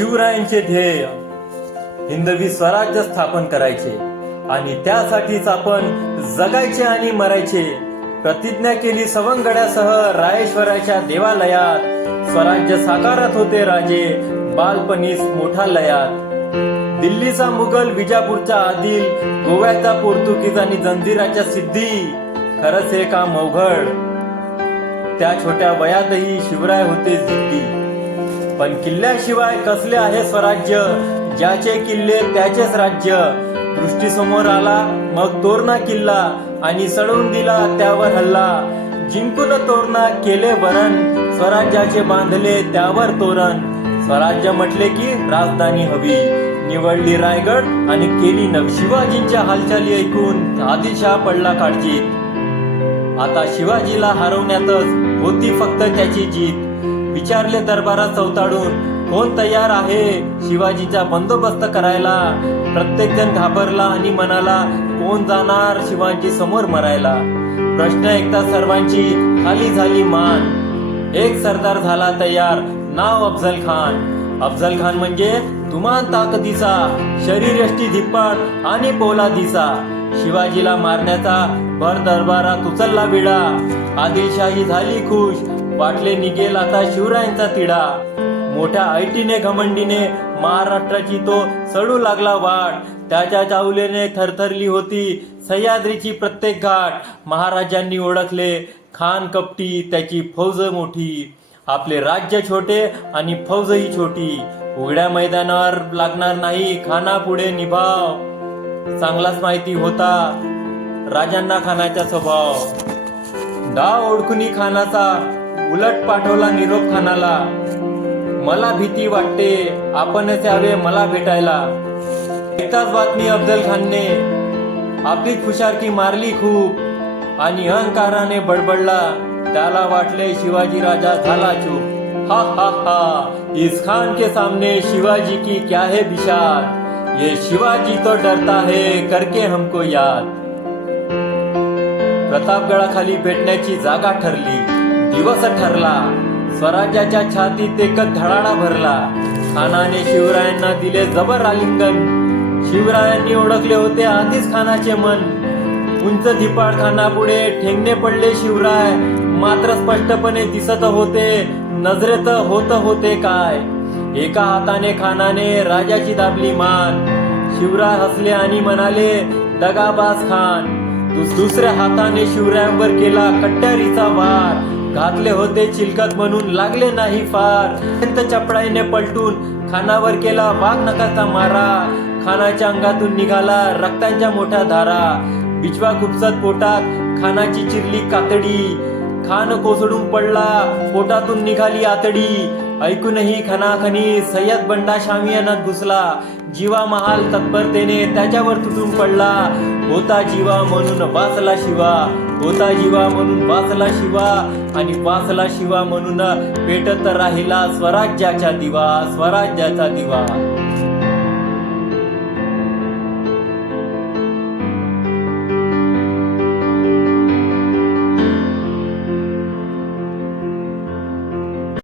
शिवरायांचे ध्येय हिंदवी स्वराज्य स्थापन करायचे आणि त्यासाठीच आपण जगायचे आणि मरायचे. प्रतिज्ञा केली सवंगड्यासह रायेश्वराच्या देवालयात. स्वराज्य साकारत होते राजे बालपणीच मोठा लयात. दिल्लीचा मुघल, विजापूरचा आदिल, गोव्याचा पोर्तुगीज आणि जंजिराच्या सिद्धी. खरंच हे काम अवघड. त्या छोट्या वयातही शिवराय होते जिद्दी. पण किल्ल्याशिवाय कसले आहे स्वराज्य? ज्याचे किल्ले त्याचेच राज्य. दृष्टी समोर आला मग तोरणा किल्ला आणि सडवून दिला त्यावर हल्ला. जिंकून तोरणा केले वरण, स्वराज्याचे बांधले त्यावर तोरण. स्वराज्य म्हटले की राजधानी हवी. निवडली रायगड आणि केली नवी. शिवाजींच्या हालचाली ऐकून आदिलशहा पडला काळजीत. आता शिवाजीला हरवण्यातच होती फक्त त्याची जीत. विचारले दरबारात चौताडून, कोण तयार आहे शिवाजीचा बंदोबस्त करायला? प्रत्येक जण घाबरला आणि म्हणाला, कोण जाणार शिवाजी समोर मरायला? प्रश्न ऐकता सर्वांची खाली झाली मान. एक सरदार झाला तयार, नाव अफजल खान. अफजल खान म्हणजे तुमान ताकदीचा, शरीर यष्टी धिप्पाड आणि पोलादीचा. शिवाजीला मारण्याचा भर दरबारात उचलला विडा. आदिलशाही झाली खुश, वाटले निघेल आता शिवरायांचा तिढा. मोठ्या ऐटीने घमंडीने महाराष्ट्राची तो सडू लागला वाट. त्याच्या चावलेने थरथरली होती सह्याद्रीची प्रत्येक घाट. महाराजांनी ओळखले खान कपटी, त्याची फौज मोठी. आपले राज्य छोटे आणि फौजही छोटी. उघड्या मैदानावर लागणार नाही खाना पुढे निभाव. चांगलाच माहिती होता राजांना खानाचा स्वभाव. डाव ओळखुनी खानाचा उलट पाठवला निरोप खानाला. मला भीती वाटते, आपणच यावे मला भेटायला. एकदाच बातमी अफजल खानने आपली फुशारकी मारली खूप आणि अहंकाराने बडबडला. त्याला वाटले शिवाजी राजा झाला चूप. हा हा हा, इस खान के सामने शिवाजी की क्या है बिशार. ये शिवाजी तो डरता है करके हमको याद. प्रतापगडाखाली भेटण्याची जागा ठरली. दिवस ठरला. स्वराज्याच्या छातीत एकच धडाडा भरला. खानाने शिवरायांना दिले जबर आलिंगन. शिवरायांनी ओळखले होते आधीच खानाचे मन. उंच धिपाड खानापुढे ठेंगणे पडले शिवराय. मात्र स्पष्टपणे दिसत होते नजरेत होत होते काय. एका हाताने खानाने राजाची दाबली मान. शिवराय हसले आणि म्हणाले, दगाबाज खान. दुसऱ्या हाताने शिवरायांवर केला कट्यारीचा वार. घातले होते चिलकत म्हणून लागले नाही फार. चपळाईने पलटून खानावर केला वाघ नखाचा मारा. खानाच्या अंगातून निघाला रक्तांच्या मोठ्या धारा. बिचवा खुपसत पोटात खानाची चिरली कातडी. खान कोसळून पडला, पोटातून निघाली आतडी. ऐकूनही खनाखनी सय्यद बंडा शामियानात घुसला. जीवा महाल तत्परतेने त्याच्यावर तुटून पडला. होता जीवा म्हणून वाचला शिवा. होता जीवा म्हणून वाचला शिवा. आणि वाचला शिवा म्हणून पेटत राहिला स्वराज्याचा दिवा. स्वराज्याचा दिवा.